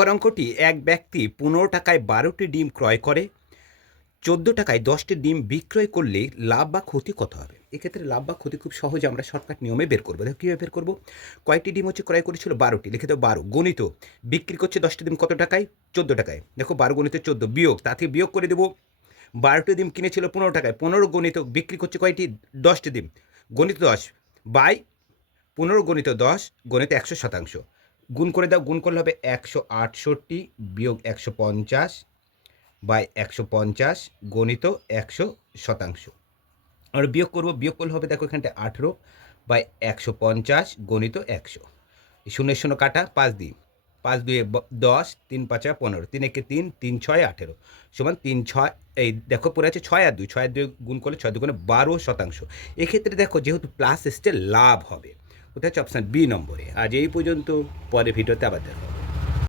মনে অঙ্কটি এক ব্যক্তি 15 টাকায় 12টি ডিম ক্রয় করে, 14 টাকায় 10টি ডিম বিক্রয় করলে লাভ বা ক্ষতি কত হবে? এক্ষেত্রে লাভ বা ক্ষতি খুব সহজে আমরা শর্টকাট নিয়মে বের করবো। দেখো কীভাবে বের করবো? কয়টি ডিম হচ্ছে ক্রয় করেছিল? 12টি। লিখে দাও 12 গণিত বিক্রি করছে 10টি ডিম কত টাকায়? 14 টাকায়। দেখো 12 গণিত 14 বিয়োগ, তা থেকে বিয়োগ করে দেবো 12টি ডিম কিনেছিল 15 টাকায়, 15 গণিত বিক্রি করছে কয়টি? 10টি ডিম, গণিত 10 বাই 15 গণিত 10 গণিত 100%। গুণ করে দাও, গুণ করলে হবে 168 বিয়োগ 150 বাই 150 গণিত 100%। আর বিয়োগ করবো, বিয়োগ করলে হবে দেখো এখানটা 18 বাই 150 গণিত 100। শূন্য শূন্য কাটা, 5 দিই, 5 দুয়ে 10, 3 5 15, 3 একে 3, 3 6 18 সমান 3 6, এই দেখো পড়ে আছে 6 আর 2, 6 আর 2 গুণ করলে 6 দুগুণে 12%। এক্ষেত্রে দেখো যেহেতু প্লাস এসছে লাভ হবে, ওটা হচ্ছে অপশান বি নম্বরে। আজ এই পর্যন্ত, পরে ভিডিওতে আবার দেখো।